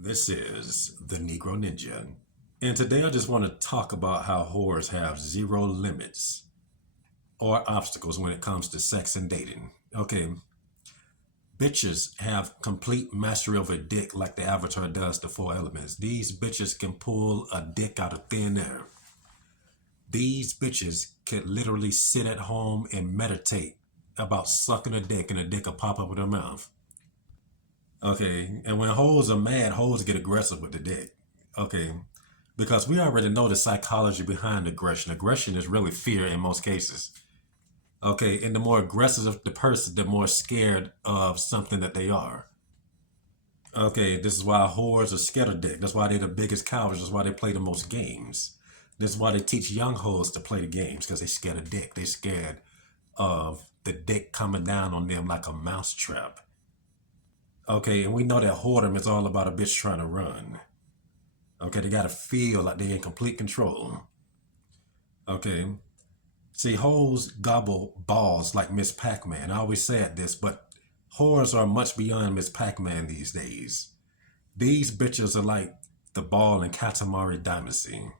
This is the Negro Ninja, and today I just want to talk about how whores have zero limits or obstacles when it comes to sex and dating. Okay, bitches have complete mastery over dick like the Avatar does the four elements. These bitches can pull a dick out of thin air. These bitches could literally sit at home and meditate about sucking a dick and a dick will pop up in their mouth. Okay, and when hoes are mad, hoes get aggressive with the dick. Okay, because we already know the psychology behind aggression. Aggression is really fear in most cases. Okay, and the more aggressive the person, the more scared of something that they are. Okay, this is why whores are scared of dick. That's why they're the biggest cowards. That's why they play the most games. This is why they teach young hoes to play the games, because they scared of dick. They scared of the dick coming down on them like a mousetrap. Okay, and we know that whoredom is all about a bitch trying to run. Okay, they gotta feel like they're in complete control. Okay, see, hoes gobble balls like Miss Pac-Man. I always said this, but whores are much beyond Miss Pac-Man these days. These bitches are like the ball in Katamari Dynasty.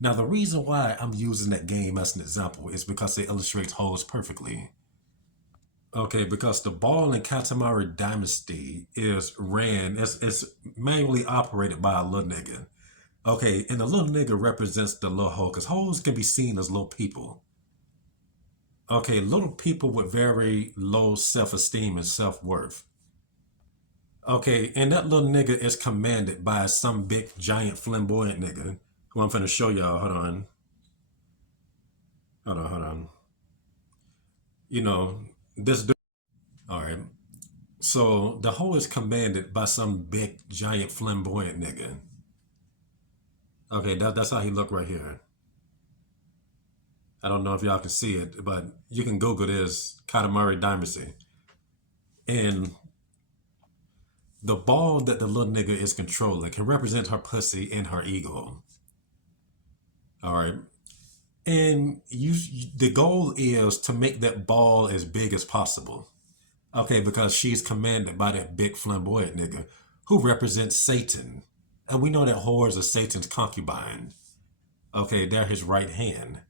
Now, the reason why I'm using that game as an example is because it illustrates hoes perfectly. Okay, because the ball in Katamari Dynasty it's manually operated by a little nigga. Okay, and the little nigga represents the little hoe, because hoes can be seen as little people. Okay, little people with very low self-esteem and self-worth. Okay, and that little nigga is commanded by some big, giant, flamboyant nigga, who I'm finna show y'all. Hold on. You know, this dude. All right. So the hoe is commanded by some big, giant, flamboyant nigga. Okay, that's how he look right here. I don't know if y'all can see it, but you can Google this Katamari Dynasty. And the ball that the little nigga is controlling can represent her pussy and her ego. All right. And the goal is to make that ball as big as possible. Okay, because she's commanded by that big flamboyant nigga who represents Satan. And we know that whores are Satan's concubine. Okay, they're his right hand.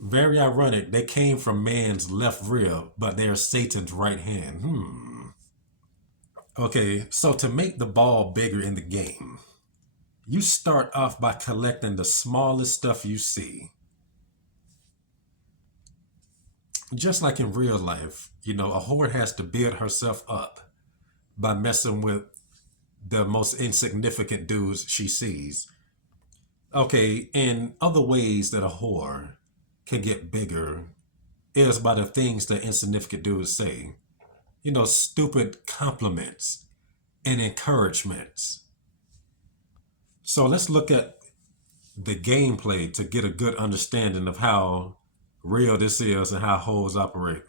Very ironic, they came from man's left rib, but they're Satan's right hand. Okay, so to make the ball bigger in the game, you start off by collecting the smallest stuff you see. Just like in real life, a whore has to build herself up by messing with the most insignificant dudes she sees. Okay, and other ways that a whore can get bigger is by the things that insignificant dudes say. Stupid compliments and encouragements. So let's look at the gameplay to get a good understanding of how real this is and how hoes operate.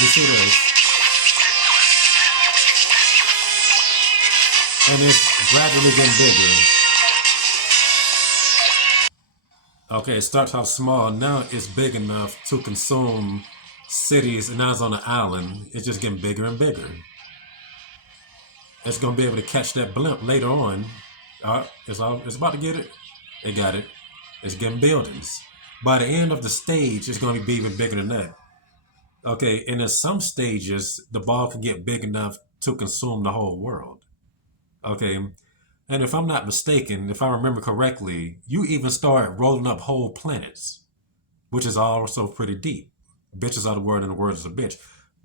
You see this? And it's gradually getting bigger. Okay, it starts off small. Now it's big enough to consume cities, and now it's on an island. It's just getting bigger and bigger. It's gonna be able to catch that blimp later on. It's about to get it. It got it. It's getting buildings. By the end of the stage, it's gonna be even bigger than that. Okay, and in some stages, the ball can get big enough to consume the whole world. Okay, and if I'm not mistaken, if I remember correctly, you even start rolling up whole planets, which is also pretty deep. Bitches are the word, and the word is a bitch.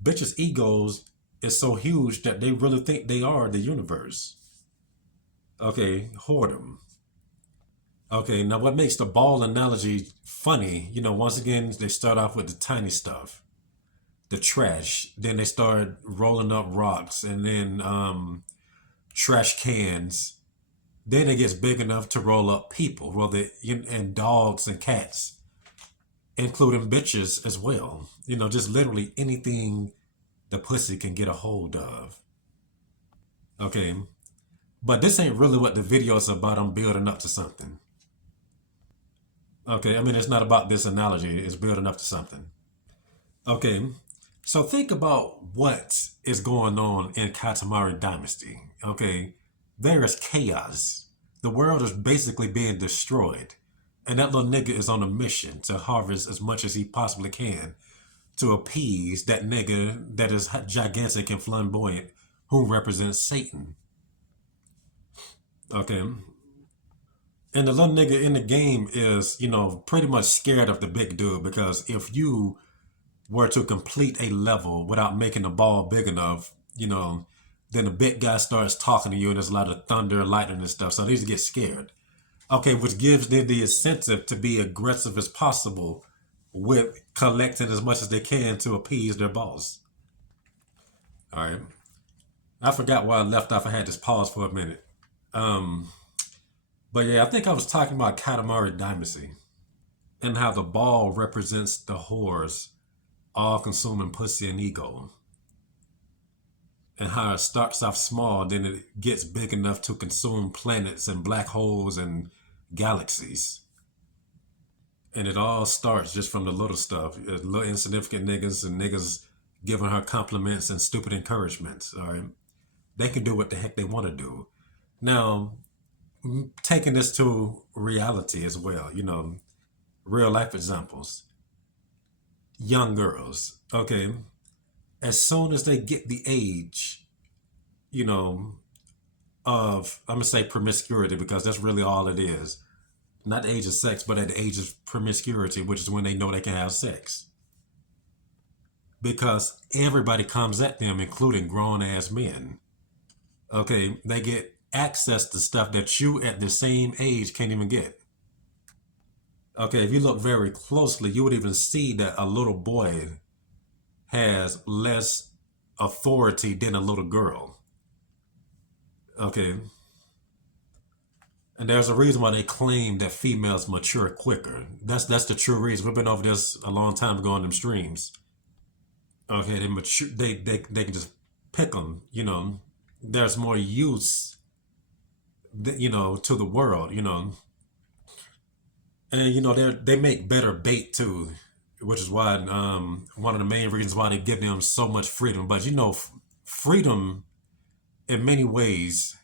Bitches' egos is so huge that they really think they are the universe. Okay, whoredom. Okay, now what makes the ball analogy funny, once again, they start off with the tiny stuff, the trash. Then they start rolling up rocks, and then trash cans. Then it gets big enough to roll up people, and dogs and cats, including bitches as well. Just literally anything the pussy can get a hold of. Okay, but this ain't really what the video is about. I'm building up to something. Okay, I mean, it's not about this analogy. It's building up to something. Okay, so think about what is going on in Katamari Dynasty. Okay, there is chaos. The world is basically being destroyed. And that little nigga is on a mission to harvest as much as he possibly can to appease that nigga that is gigantic and flamboyant who represents Satan. Okay. And the little nigga in the game is, pretty much scared of the big dude because if you were to complete a level without making the ball big enough, then the big guy starts talking to you and there's a lot of thunder, lightning, and stuff. So these get scared. Okay, which gives them the incentive to be aggressive as possible with collecting as much as they can to appease their boss. All right. I forgot why I left off. I had this pause for a minute. Um, but yeah, I think I was talking about Katamari Dynasty and how the ball represents the whore's all-consuming pussy and ego, and how it starts off small, then it gets big enough to consume planets and black holes and galaxies. And it all starts just from the little stuff, little insignificant niggas and niggas giving her compliments and stupid encouragements. All right, they can do what the heck they want to do. Now, taking this to reality as well, real life examples. Young girls, okay, as soon as they get the age, you know, of, I'm gonna say promiscuity because that's really all it is. Not the age of sex, but at the age of promiscuity, which is when they know they can have sex. Because everybody comes at them, including grown ass men. Okay, they get access to stuff that you at the same age can't even get. Okay, if you look very closely, you would even see that a little boy has less authority than a little girl. Okay, and there's a reason why they claim that females mature quicker. That's the true reason. We've been over this a long time ago on them streams. Okay, they mature. They can just pick them. There's more use, to the world. And they make better bait too, which is why one of the main reasons why they give them so much freedom. But freedom in many ways,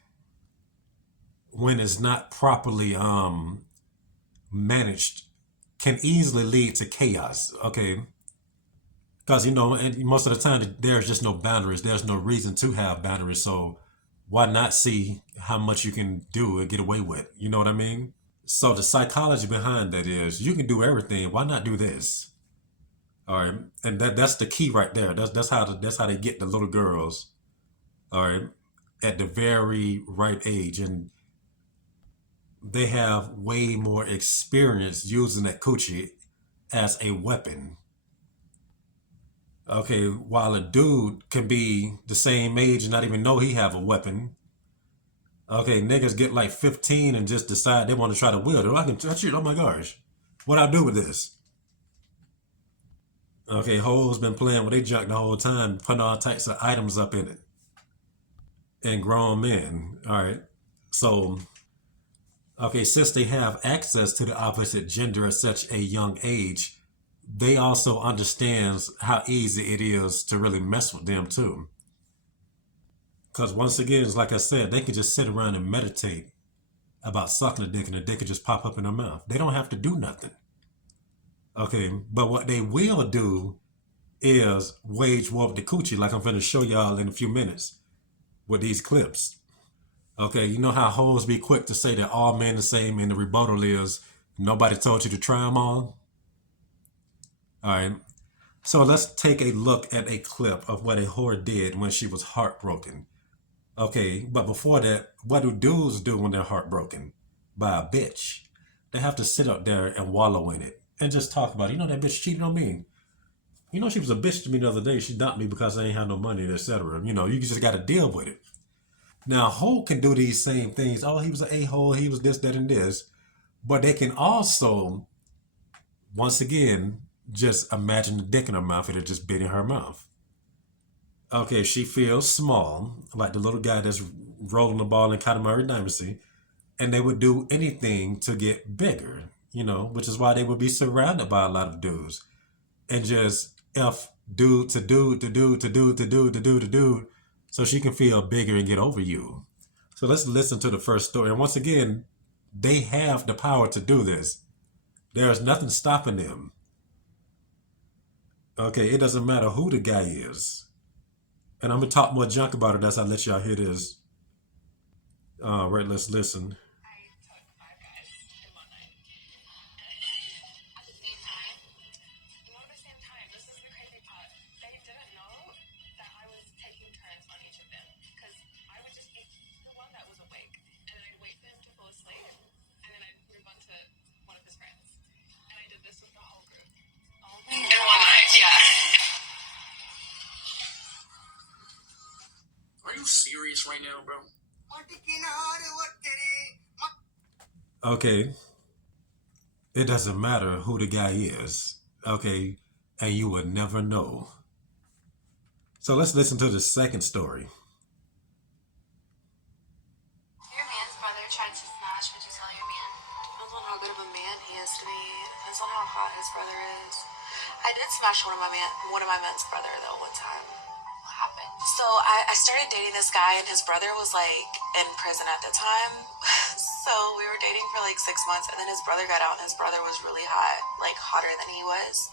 when it's not properly managed, can easily lead to chaos. Okay, because and most of the time there's just no boundaries. There's no reason to have boundaries. So why not see how much you can do and get away with? You know what I mean? So the psychology behind that is you can do everything. Why not do this? All right, and that's the key right there. That's how they get the little girls. All right, at the very right age, and they have way more experience using that coochie as a weapon. Okay, while a dude can be the same age and not even know he have a weapon. Okay, niggas get like 15 and just decide they want to try to wield it. I can touch it. Oh my gosh, what I do with this? Okay, hoes been playing with they junk the whole time, putting all types of items up in it, and grown men. All right, so okay, since they have access to the opposite gender at such a young age, they also understands how easy it is to really mess with them too. Because once again, it's like I said, they can just sit around and meditate about sucking a dick and the dick can just pop up in their mouth. They don't have to do nothing. Okay, but what they will do is wage war with the coochie, like I'm going to show y'all in a few minutes with these clips. Okay, you know how hoes be quick to say that all men the same, and the rebuttal is nobody told you to try them all? All right, so let's take a look at a clip of what a whore did when she was heartbroken. Okay, but before that, what do dudes do when they're heartbroken? By a bitch. They have to sit up there and wallow in it and just talk about it. That bitch cheated on me. She was a bitch to me the other day. She dumped me because I ain't had no money, etc. You just got to deal with it. Now, Ho can do these same things. Oh, he was an a-hole. He was this, that, and this. But they can also, once again, just imagine the dick in her mouth and it just bit in her mouth. Okay, she feels small, like the little guy that's rolling the ball in Katamari Dynasty, and they would do anything to get bigger, which is why they would be surrounded by a lot of dudes and just F dude to dude to dude to dude to dude to dude to dude, so she can feel bigger and get over you. So let's listen to the first story. And once again, they have the power to do this. There is nothing stopping them. Okay, it doesn't matter who the guy is. And I'm gonna talk more junk about it as I let y'all hear this. All right, let's listen. In one night, yeah. Are you serious right now, bro? Okay, it doesn't matter who the guy is. Okay, and you would never know. So let's listen to the second story. Your man's brother tried to smash. Would you tell your man? Depends on how good of a man he is to me. Depends on how hot his brother is. I did smash one of my men's brother though one time. What happened? So I started dating this guy and his brother was like in prison at the time. So we were dating for like 6 months and then his brother got out and his brother was really hot, like hotter than he was.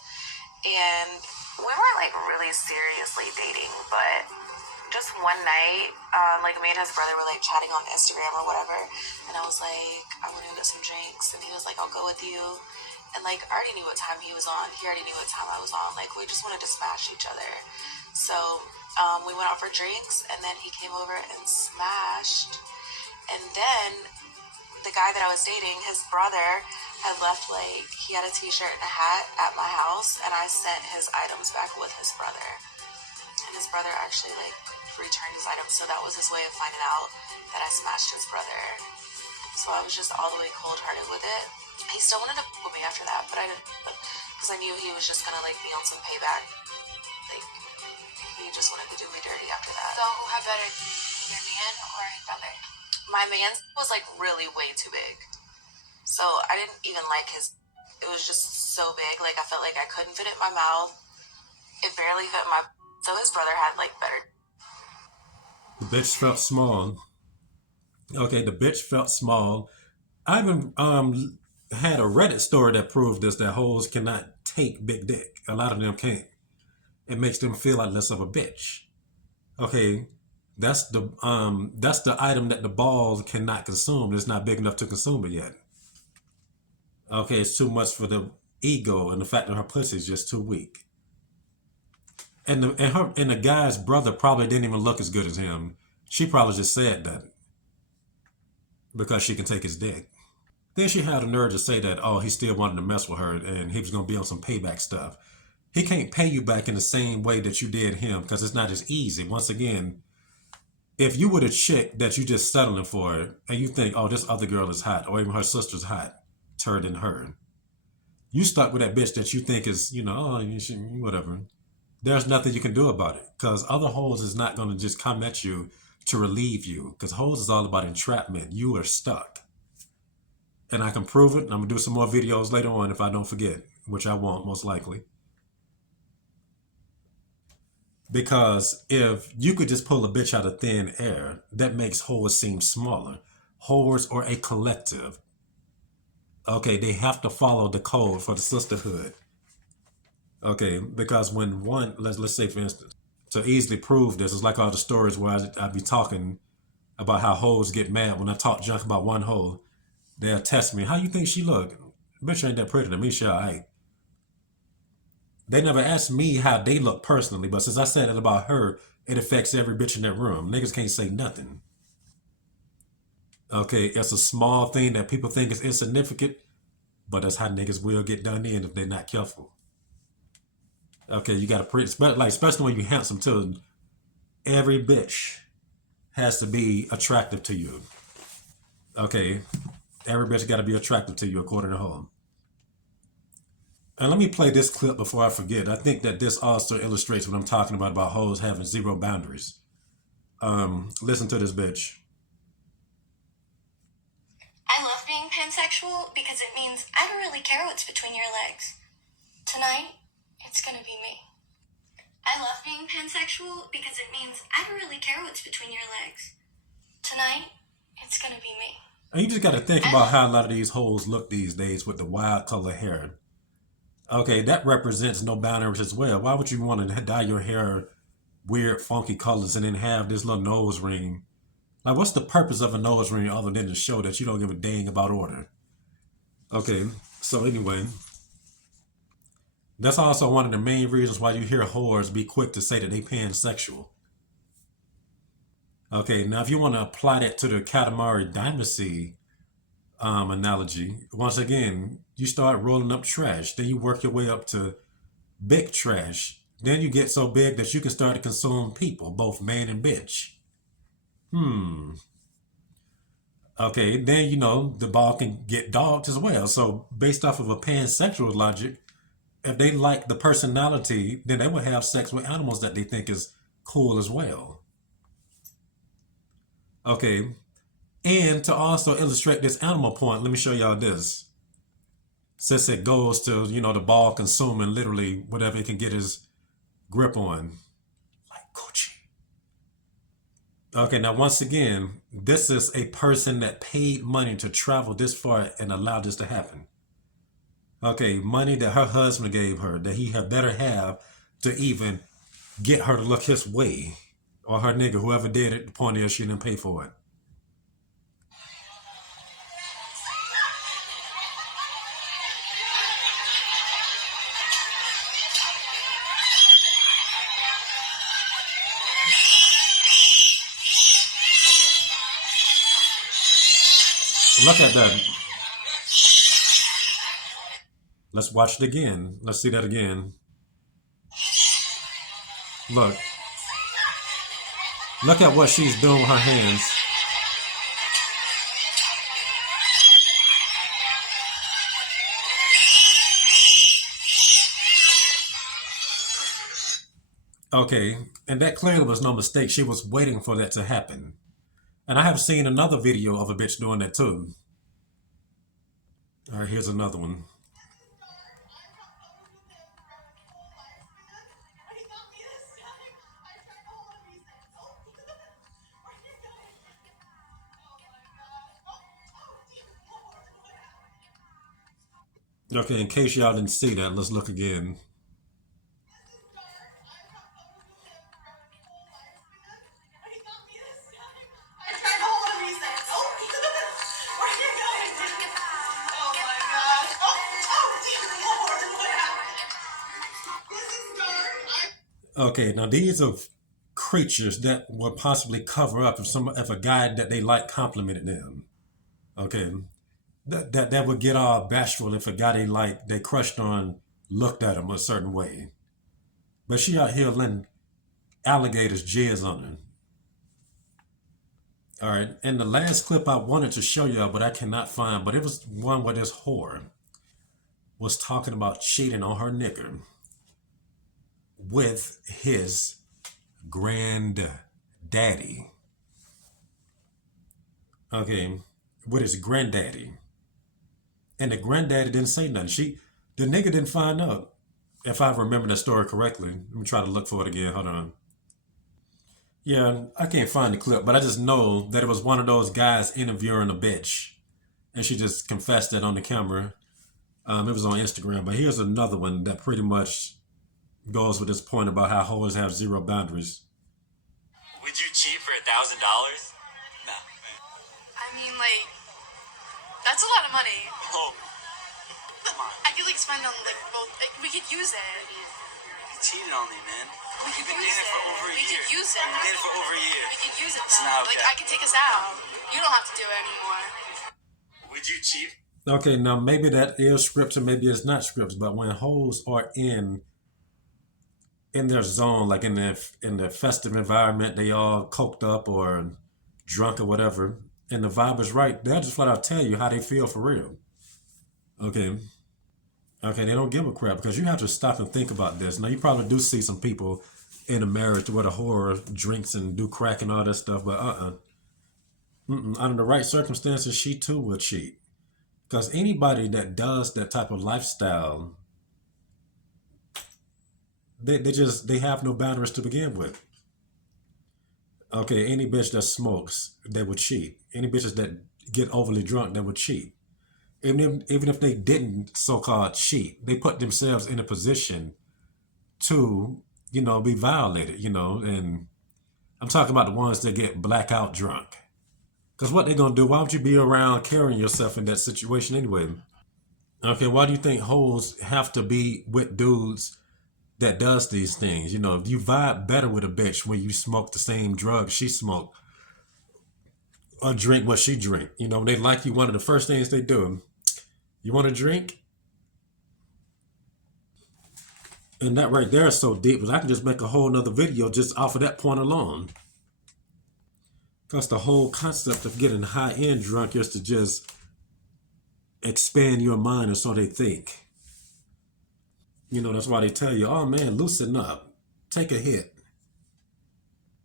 And we weren't like really seriously dating, but just one night, like me and his brother were like chatting on Instagram or whatever, and I was like, I want to go get some drinks, and he was like, I'll go with you, and like I already knew what time he was on, he already knew what time I was on, like we just wanted to smash each other, so we went out for drinks, and then he came over and smashed, and then the guy that I was dating, his brother had left like, he had a t-shirt and a hat at my house, and I sent his items back with his brother. And his brother actually like returned his items, so that was his way of finding out that I smashed his brother. So I was just all the way cold-hearted with it. He still wanted to with me after that, but I didn't, because I knew he was just gonna like be on some payback. Like he just wanted to do me dirty after that. So who had better, your man or his brother? My man was like really way too big, so I didn't even like his. It was just so big, like I felt like I couldn't fit it in my mouth. It barely fit my. So his brother had like better. The bitch felt small. Okay, the bitch felt small. I even had a Reddit story that proved this, that hoes cannot take big dick. A lot of them can't. It makes them feel like less of a bitch. Okay, that's the item that the balls cannot consume. It's not big enough to consume it yet. Okay, it's too much for the ego, and the fact that her pussy is just too weak. And the guy's brother probably didn't even look as good as him. She probably just said that because she can take his dick. Then she had the nerve to say that, oh, he still wanted to mess with her and he was going to be on some payback stuff. He can't pay you back in the same way that you did him because it's not as easy. Once again, if you were the chick that you just settling for and you think, oh, this other girl is hot, or even her sister's hot, her than her, you stuck with that bitch that you think is, oh, you should, whatever. There's nothing you can do about it because other hoes is not going to just come at you to relieve you because hoes is all about entrapment. You are stuck. And I can prove it. I'm going to do some more videos later on if I don't forget, which I won't most likely. Because if you could just pull a bitch out of thin air, that makes whores seem smaller. Whores are a collective. Okay, they have to follow the code for the sisterhood. Okay, because when one, let's say for instance, to easily prove this, it's like all the stories where I be talking about how hoes get mad when I talk junk about one hoe. They'll test me. How you think she look? Bitch ain't that pretty to me, sure I ain't. They never asked me how they look personally, but since I said it about her, it affects every bitch in that room. Niggas can't say nothing. Okay, it's a small thing that people think is insignificant, but that's how niggas will get done in if they're not careful. Okay, you gotta especially when you handsome too. Every bitch has to be attractive to you. Okay, every bitch got to be attractive to you according to her. And let me play this clip before I forget. I think that this also illustrates what I'm talking about hoes having zero boundaries. Listen to this bitch. I love being pansexual because it means I don't really care what's between your legs. Tonight, it's gonna be me. being pansexual because it means I don't really care what's between your legs. Tonight, it's gonna be me. And you just got to think about how a lot of these hoes look these days with the wild color hair. Okay, that represents no boundaries as well. Why would you want to dye your hair weird, funky colors and then have this little nose ring? Like, what's the purpose of a nose ring other than to show that you don't give a dang about order? Okay, so anyway, that's also one of the main reasons why you hear whores be quick to say that they pansexual. Okay, now if you want to apply that to the Katamari dynasty analogy, once again, you start rolling up trash, then you work your way up to big trash, then you get so big that you can start to consume people, both man and bitch. Okay, then the ball can get dogged as well. So based off of a pansexual logic, if they like the personality, then they would have sex with animals that they think is cool as well. Okay, and to also illustrate this animal point, let me show y'all this. Since it goes to, the ball consuming literally whatever it can get his grip on. Like Gucci. Okay, now once again, this is a person that paid money to travel this far and allow this to happen. Okay, money that her husband gave her, that he had better have to even get her to look his way. Or her nigga, whoever did it, the point is she didn't pay for it. Look at that. Let's watch it again. Let's see that again. Look. Look at what she's doing with her hands. Okay, and that clearly was no mistake. She was waiting for that to happen. And I have seen another video of a bitch doing that too. All right, here's another one. Okay, in case y'all didn't see that, let's look again. Okay, now these are creatures that would possibly cover up if a guy that they like complimented them. Okay, that would get all bashful if a guy they crushed on looked at him a certain way. But she out here letting alligators jizz on her. All right, and the last clip I wanted to show y'all, but I cannot find, but it was one where this whore was talking about cheating on her nigger with his granddaddy. Okay, with his granddaddy. And the granddaddy didn't say nothing. The nigga didn't find out. If I remember the story correctly. Let me try to look for it again. Hold on. Yeah, I can't find the clip, but I just know that it was one of those guys interviewing a bitch. And she just confessed that on the camera. It was on Instagram. But here's another one that pretty much goes with this point about how hoes have zero boundaries. Would you cheat for $1,000? No. I mean, like, that's a lot of money. Oh, come on. I could, spend on, both. We could use it. You cheated on me, man. We could You've been use dating it. for over a We year. could use it. You've been dating for over a year. We could use it, It's though. not okay. I could take us out. You don't have to do it anymore. Would you cheat? Okay, now maybe that is scripted, maybe it's not scripted, but when hoes are in their zone, like in their festive environment, they all coked up or drunk or whatever, and the vibe is right, they'll just flat out tell you how they feel for real. Okay, they don't give a crap because you have to stop and think about this. Now you probably do see some people in a marriage where the whore drinks and do crack and all that stuff, but under the right circumstances, she too will cheat. Because anybody that does that type of lifestyle, They have no boundaries to begin with. Okay, any bitch that smokes, they would cheat. Any bitches that get overly drunk, they would cheat. Even if they didn't so-called cheat, they put themselves in a position to, be violated, and I'm talking about the ones that get blackout drunk. Because what they gonna do? Why would you be around carrying yourself in that situation anyway? Okay, why do you think hoes have to be with dudes that does these things? You vibe better with a bitch when you smoke the same drug she smoke or drink what she drink. When they like you, one of the first things they do, you want to drink? And that right there is so deep, because I can just make a whole nother video just off of that point alone. Because the whole concept of getting high-end drunk is to just expand your mind, or so they think. That's why they tell you, oh man, loosen up. Take a hit.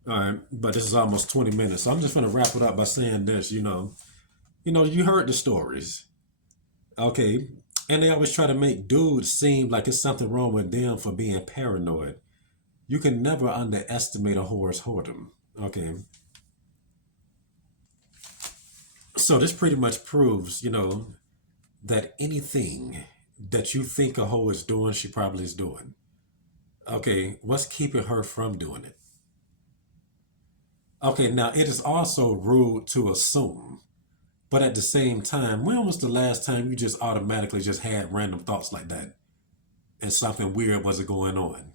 All right, but this is almost 20 minutes. So I'm just going to wrap it up by saying this, you heard the stories. Okay. And they always try to make dudes seem like it's something wrong with them for being paranoid. You can never underestimate a whore's whoredom. Okay. So this pretty much proves, that anything that you think a hoe is doing, she probably is doing. Okay, what's keeping her from doing it? Okay, now it is also rude to assume, but at the same time, when was the last time you just automatically just had random thoughts like that and something weird wasn't going on?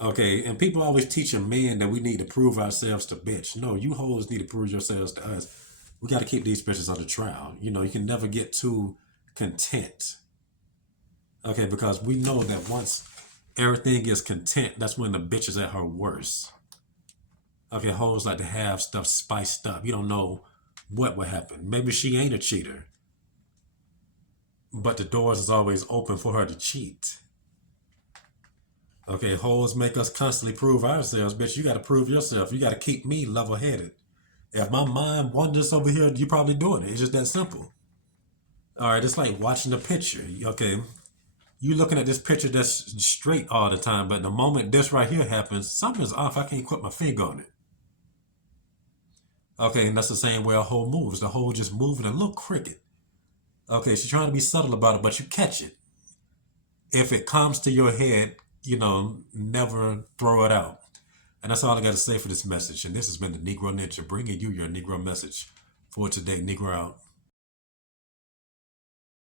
Okay, and people always teaching men that we need to prove ourselves to bitch. No, you hoes need to prove yourselves to us. We got to keep these bitches under trial. You can never get too content. Okay, because we know that once everything is content, that's when the bitch is at her worst. Okay, hoes like to have stuff spiced up. You don't know what will happen. Maybe she ain't a cheater, but the doors is always open for her to cheat. Okay, hoes make us constantly prove ourselves. Bitch, you got to prove yourself. You got to keep me level-headed. If my mind wanders over here, you probably doing it. It's just that simple. All right, it's like watching a picture. Okay, you looking at this picture that's straight all the time, but the moment this right here happens, something's off. I can't put my finger on it. Okay, and that's the same way a hoe moves. The hoe just moving a little crooked. Okay, she's trying to be subtle about it, but you catch it. If it comes to your head, never throw it out. And that's all I got to say for this message. And this has been the Negro Ninja, bringing you your Negro message for today. Negro out.